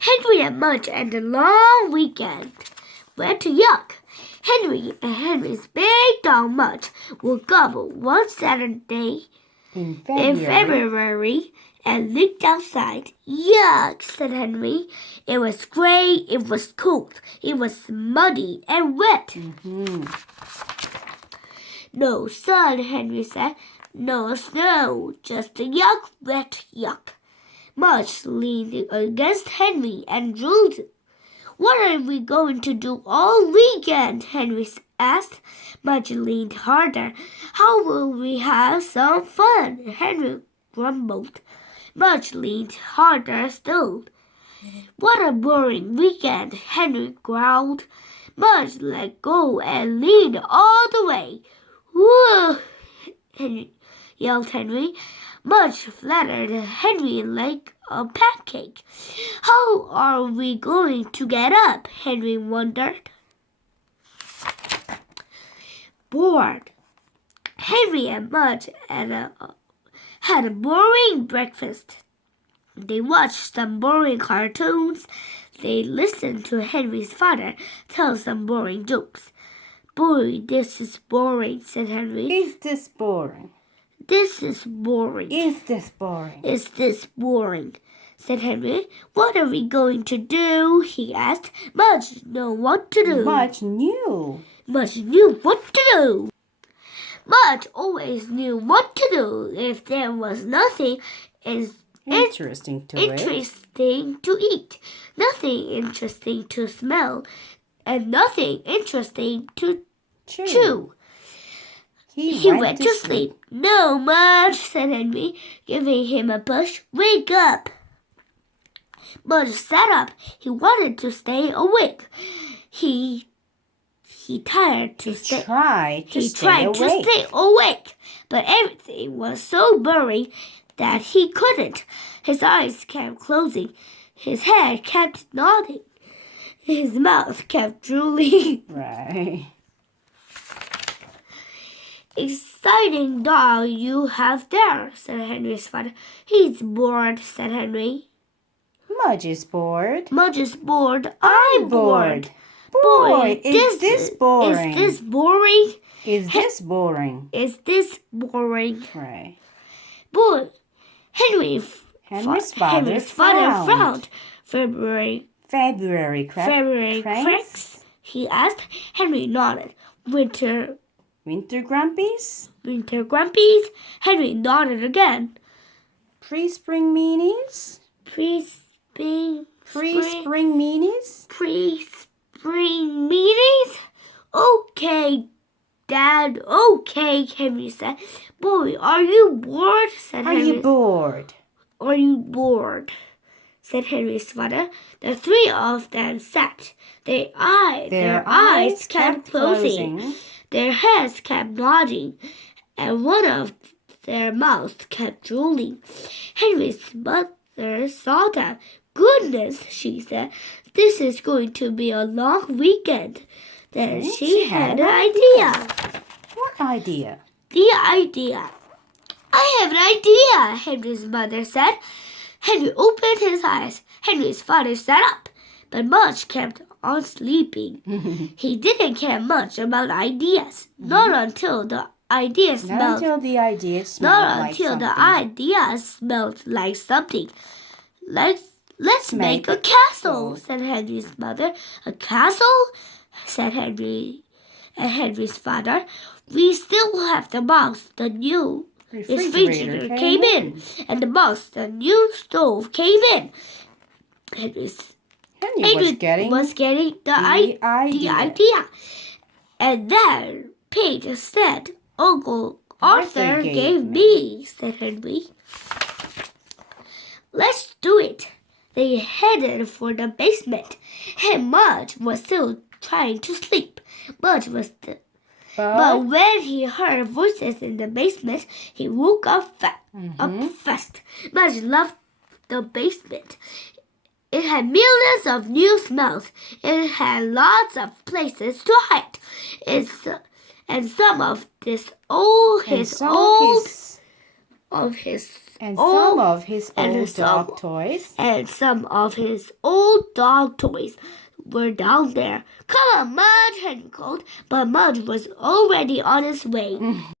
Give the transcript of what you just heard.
Henry and Mudge and the long weekend went to Yuck. Henry and Henry's big dog Mudge woke up one Saturday in February and looked outside. Yuck, said Henry. It was gray, it was cold, it was muddy and wet. No sun, Henry said. No snow, just a yuck, wet yuck. Mudge leaned against Henry and drooled. What are we going to do all weekend? Henry asked. Mudge leaned harder. How will we have some fun? Henry grumbled. Mudge leaned harder still. What a boring weekend, Henry growled. Mudge let go and leaned all the way. Whoa! Yelled Henry. Mudge flattered Henry like a pancake. How are we going to get up? Henry wondered. Bored. Henry and Mudge had a boring breakfast. They watched some boring cartoons. They listened to Henry's father tell some boring jokes. Boy, this is boring, said Henry. Is this boring? This is boring. Is this boring? Is this boring? Said Henry. What are we going to do? He asked. Mudge knew what to do. Mudge knew. Mudge knew what to do. Mudge always knew what to do if there was nothing interesting to eat, nothing interesting to smell, and nothing interesting to chew. He went to sleep. No, Mudge, said Henry, giving him a push. Wake up. Mudge sat up. He wanted to stay awake. He tried to stay awake, but everything was so boring that he couldn't. His eyes kept closing. His head kept nodding. His mouth kept drooling. Right. Exciting dog you have there, said Henry's father. He's bored, said Henry. Mudge is bored. Mudge is bored. I'm bored. Boy, is this boring? Is this boring? Is this boring? Is this boring? Right. Boy, Henry's father frowned. February cracks? He asked. Henry nodded. Winter grumpies? Winter grumpies? Henry nodded again. Pre-spring meanies? Pre-spring meanies? Pre-spring meetings? Okay, Dad, okay, Henry said. Boy, are you bored? said Henry. Are you bored? said Henry's father. The three of them sat. Their eyes kept closing. Their heads kept nodding, and one of their mouths kept drooling. Henry's mother saw them. Goodness, she said, this is going to be a long weekend. Then she had an idea. What idea? The idea. I have an idea, Henry's mother said. Henry opened his eyes. Henry's father sat up, but Mudge kept on sleeping. He didn't care much about ideas, not until the idea smelled like something. Let's make a castle, said Henry's mother. A castle? said Henry and Henry's father. We still have the box. The new refrigerator came in, and the box, the new stove came in. Henry was getting the idea. And then Pete said, Uncle Arthur gave me, said Henry. Let's do it. They headed for the basement, and Mudge was still trying to sleep. But when he heard voices in the basement, he woke up fast. Mudge loved the basement. It had millions of new smells. It had lots of places to hide. And some of his And old some of his and old some- dog toys. and some of his old dog toys were down there. Come on, Mudge, Henry called, but Mudge was already on his way.